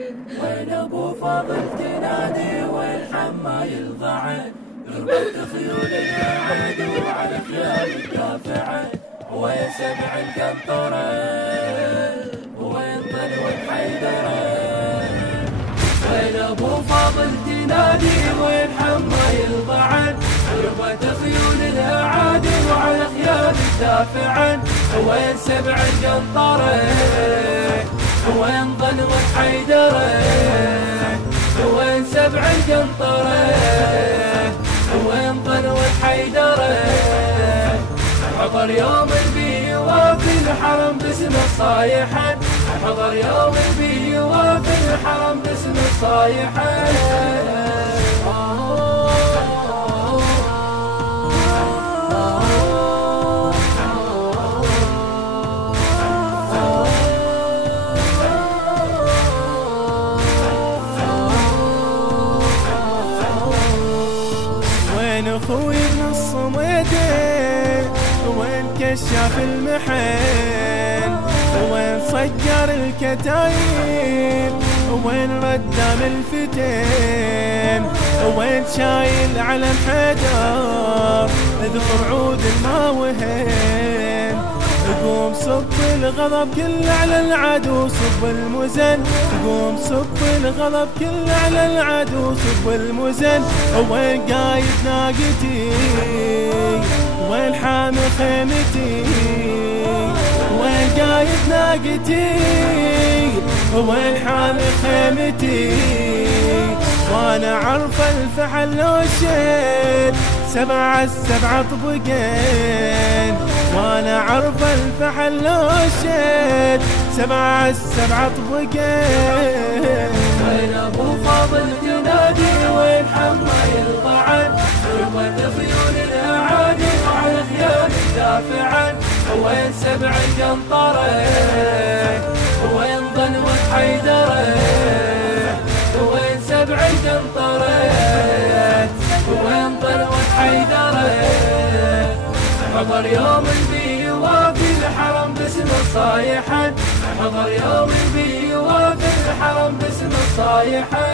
وين ابو فاضل تنادي وين حمايل ضعن ربط خيول العدو على خيال الدافعه وين سبع القنطره وين ضلوة حيدره وين ابو فاضل تنادي وين حمايل ضعن ربط خيول العدو على خيال الدافعه وين سبع القنطره وين ضلوة حيدره وين سبع القنطره وين ضلوة حيدره حضر يوم البي وفي الحرم باسم الصايحه حضر يوم البي وفي الحرم باسم الصايحه اخوي ابن الصميدين وين كشاف المحن وين صجر الكتايب وين ردام الفتن وين شايل علم حيدر ذكر عود الماوهن قوم صب الغضب كله على العدو صب المزن قوم صب الغضب كله على العدو صب المزن وين قايد ناقتي وين حامي خيمتي وين قايد ناقتي وين حامي خيمتي وانا عرف الفحل لو شيل السبعة طبقين وانا عرف الفحل لو شيل السبعة طبقين وين ابو فاضل تنادي وين حمايل ضعن ربط خيول الاعادي وعلى خيال الدافعن وين سبع القنطره وين ضلوة حيدره وين سبع القنطره وين ضلوة حيدره حضر يوم البي وفي الحرم باسم الصايحه حضر يوم البي وفي الحرم باسم الصايحه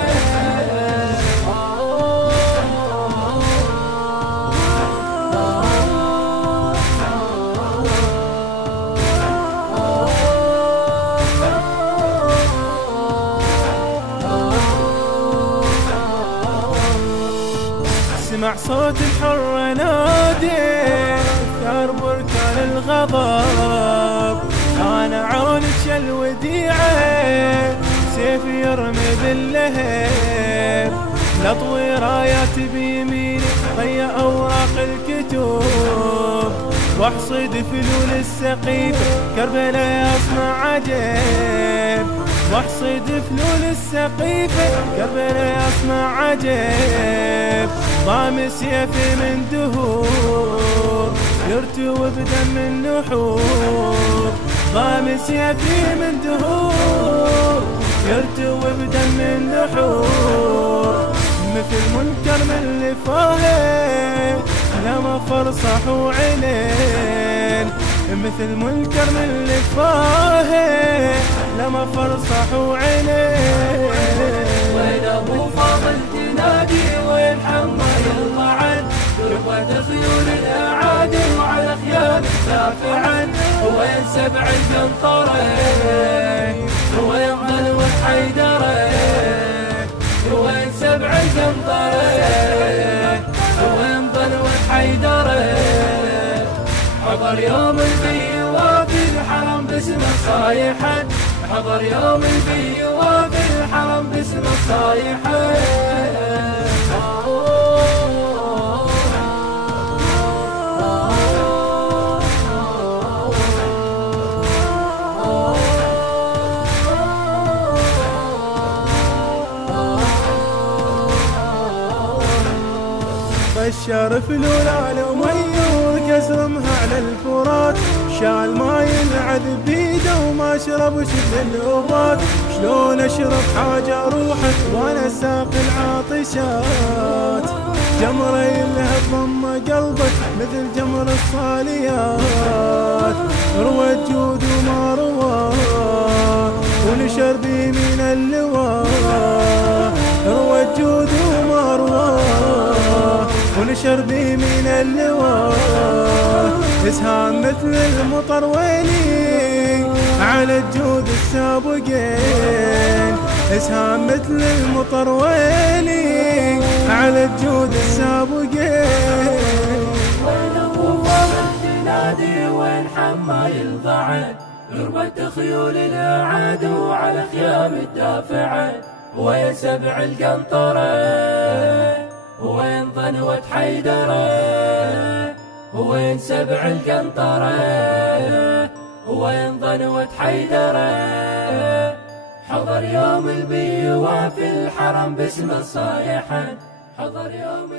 اسمع صوت الحر نادي ثار بركان الغضب انا عونك الوديعه سيفي يرمي باللهب لطوي رايات بيميني طي اوراق الكتب واحصد فلول السقيفه كربلاء يصنع عجب واحصد فلول السقيفه كربلاء يصنع عجب ضام سيفي من دهور يرتوي بدم النحور ضام سيفي من دهور يرتوي بدم النحور مثل منكر من اللي فاهم لما فرصح وعينين مثل منكر من اللي فاهم لما فرصح وعينين وين ابو فاضل تنادي وين حمايل ضعن ربط خيول الاعادي وعلى خيال الدافعن وين سبع القنطره وين ضلوة حيدره وين سبع القنطره وين ضلوة حيدره حضر يوم البي وفي الحرم باسم الصايحه حضر يوم البي وفي الحرم باسم الصايحه بشر فلول وميور كسرمها على الفرات شال ما ينعذب بيده وما شرب شد الأوبات شلون اشرب حاجة روحك وانا ساق العاطشات جمرة يلهب ضم قلبك مثل جمر الصاليات روى الجود وما روى ونشر بي من اللواء روى الجود ومرواه، ونشر بي من اللواء اسهام مثل المطر ويلي على الجود السابقين، اسهام مثل المطر ويلي على الجود السابقين. وين ابو فاضل تنادي وين حمايل ضعن، غربت خيول العدو على خيام الدافعين، وين سبع القنطرة وين ضنوة حيدرة، وين سبع القنطرة وين ضنوة حيدرة، حضر يوم البيوة في الحرم باسم الصايحة، حضر يوم